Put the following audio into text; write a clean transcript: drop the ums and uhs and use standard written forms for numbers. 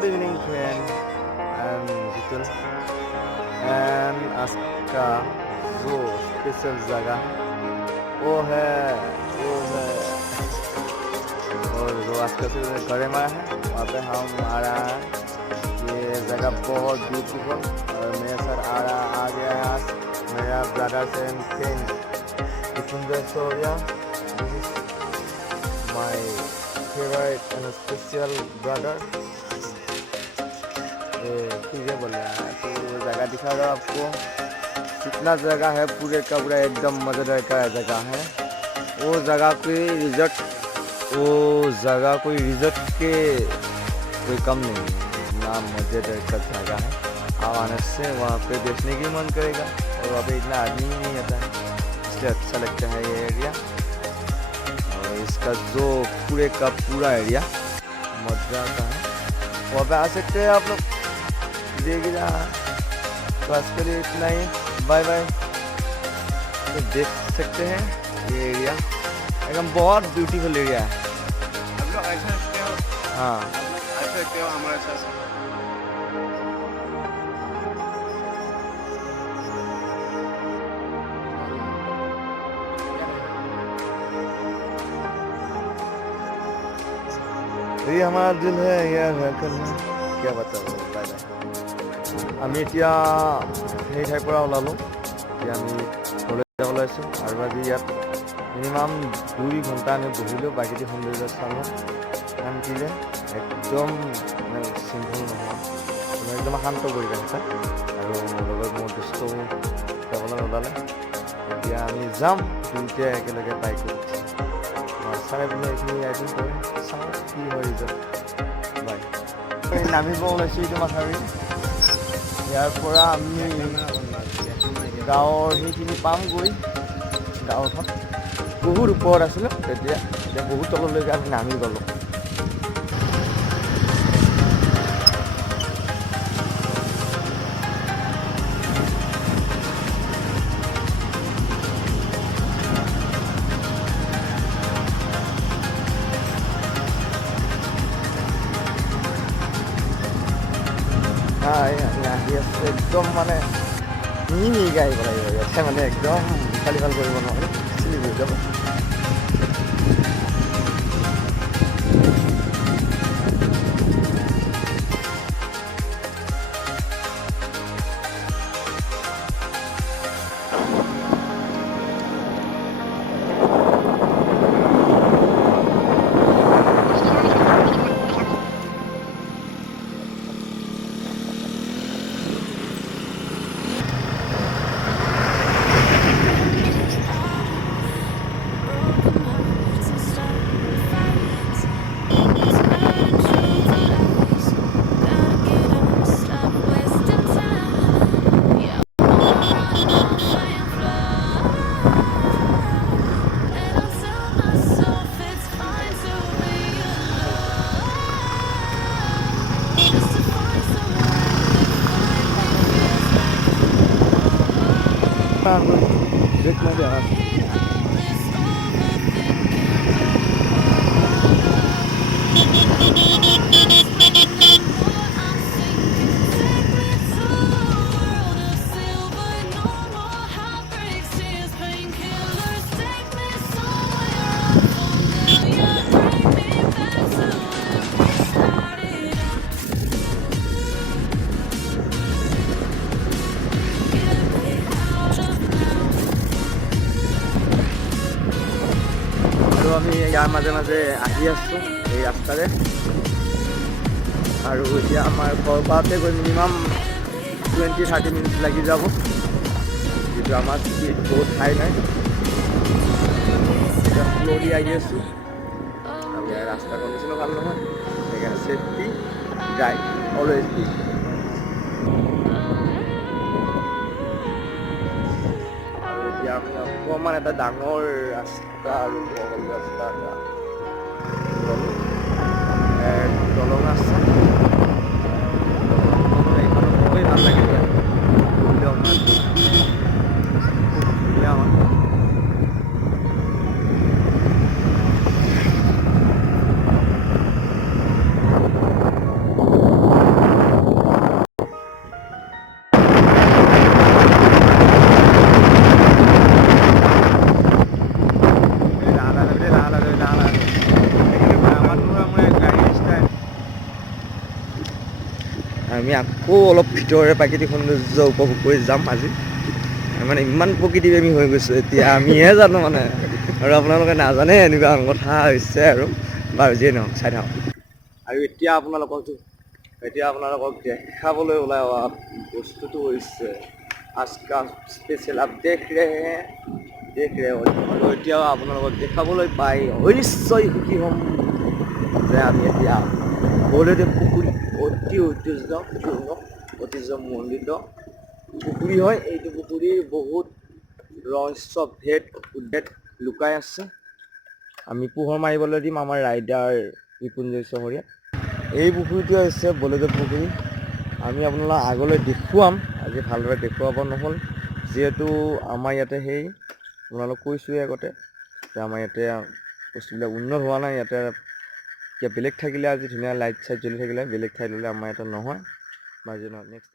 Good evening, friend. I'm Jitul, and आज का जो स्पेशल जगह वो है और जो आज का गरेमा है वहाँ पे हम आ रहा है। ये जगह बहुत ब्यूटीफुल और मेरे साथ आ गया है आज मेरा brothers and friend Jitun's Soria. This is my favorite and special brother. ठीक है बोल रहा है तो जगह दिखा रहा हूँ आपको। कितना जगह है पूरे का पूरा एकदम मज़ेदार का जगह है। वो जगह कोई रिजॉर्ट के कोई कम नहीं है, इतना मज़ेदार का जगह है। आप आने से वहाँ पे देखने की मन करेगा और वहाँ पे इतना आदमी ही नहीं आता है, इसलिए अच्छा लगता है ये एरिया। और इसका जो पूरे का पूरा एरिया मज़ा का है, वहाँ पे आ सकते हैं आप लोग। देखिए जहाँ तो आज के लिए इतना ही, बाय बाय। तो देख सकते हैं ये एरिया एकदम बहुत ब्यूटीफुल एरिया है। आप लोग ऐसा सकते हो, हाँ आप लोग ऐसा सकते हो हमारे साथ। ये हमारा दिल है यार क्या बताओ। Bye bye. আমি এতিয়া সেই ঠাইৰ পৰা ওলালোঁ। এতিয়া আমি ঘৰলৈ যাব ওলাইছোঁ আৰু আজি ইয়াত মিনিমাম 2 ঘণ্টা আমি বহিলোঁ, প্ৰাকৃতিক সৌন্দৰ্য চালোঁ। শান্তিৰে একদম মানে শৃংখল নোহোৱা একদম শান্ত পৰিৱেশ এটা। আৰু লগত মোৰ দুষ্ট যাবলৈ ওলালে। এতিয়া আমি যাম দুয়োটাই একেলগে বাইকত। চাই পেলাই এইখিনি আইডিং কৰি চাওঁ কি হয় ৰিজল্ট। বাই। নামিব ওলাইছোঁ এইটো মাথাউৰি। ইয়াৰ পৰা আমি গাঁৱৰ সেইখিনি পামগৈ। গাঁওখন বহুত ওপৰত আছিলোঁ তেতিয়া, এতিয়া বহুত তললৈকে আমি নামি গ'লোঁ। আহি আছে একদম মানে মিহিকৈ আহিব লাগিব ইয়াতে, মানে একদম ইফাল সিফাল কৰিব নোৱাৰি, চিলি হৈ যাব। देखना क्या है আমি ইয়াৰ মাজে মাজে আহি আছোঁ এই ৰাস্তাৰে। আৰু এতিয়া আমাৰ ঘৰ পাওঁতে গৈ মিনিমাম 20-30 মিনিট লাগি যাব, যিটো আমাৰ বহুত ঠাই নাই। এতিয়া স্ল'লি আহি আছোঁ আৰু ইয়াৰ ৰাস্তা কণ্ডিশ্যনো ভাল নহয়, সেইকাৰণে ছেফটি ড্ৰাইভ অলৱেজ বি। এতিয়া আমি অকণমান এটা ডাঙৰ ৰাস্তা আৰু বহল ৰাস্তা এটা দলং আছে। এইখন খুবেই ভাল লাগে ইয়াত, ধুনীয়া হয়। আমি আকৌ অলপ ভিতৰৰে প্ৰাকৃতিক সৌন্দৰ্য উপভোগ কৰি যাম আজি। মানে ইমান প্ৰকৃতিপ্ৰেমী হৈ গৈছোঁ এতিয়া, আমিহে জানো মানে, আৰু আপোনালোকে নাজানে এনেকুৱা কথা হৈছে আৰু। বাৰু যিয়ে নহওক, চাই থাকক। আৰু এতিয়া আপোনালোকক দেখাবলৈ ওলাই অহা বস্তুটো হৈছে আজকা স্পেচিয়েল। আপ দেখ ৰহে हैं, আৰু এতিয়াও আপোনালোকক দেখাবলৈ পাই নিশ্চয় সুখী হ'ম যে আমি এতিয়া বৰদেৱ পুখুৰী, অতি ঐতিহ্যমণ্ডিত পুখুৰী হয়। এইটো পুখুৰীৰ বহুত ৰহস্য উদ্ভেদ লুকাই আছে। আমি পোহৰ মাৰিবলৈ দিম আমাৰ ৰাইডাৰ বিপুঞ্জয় চহৰীয়া। এই পুখুৰীটোৱে হৈছে বলদেৱ পুখুৰী। আমি আপোনালোকক আগলৈ দেখুৱাম, আজি ভালদৰে দেখুৱাব নহ'ল যিহেতু আমাৰ ইয়াতে আপোনালোক কৈছোঁৱেই আগতে যে আমাৰ ইয়াতে বস্তুবিলাক উন্নত হোৱা নাই। ইয়াতে বেলেগ থাকিলে আজি ধুনীয়া লাইট চাইট জ্বলি থাকিলে, বেলেগ ঠাইত হ'লে আমাৰ ইয়াতে নহয়। বা নেক্সট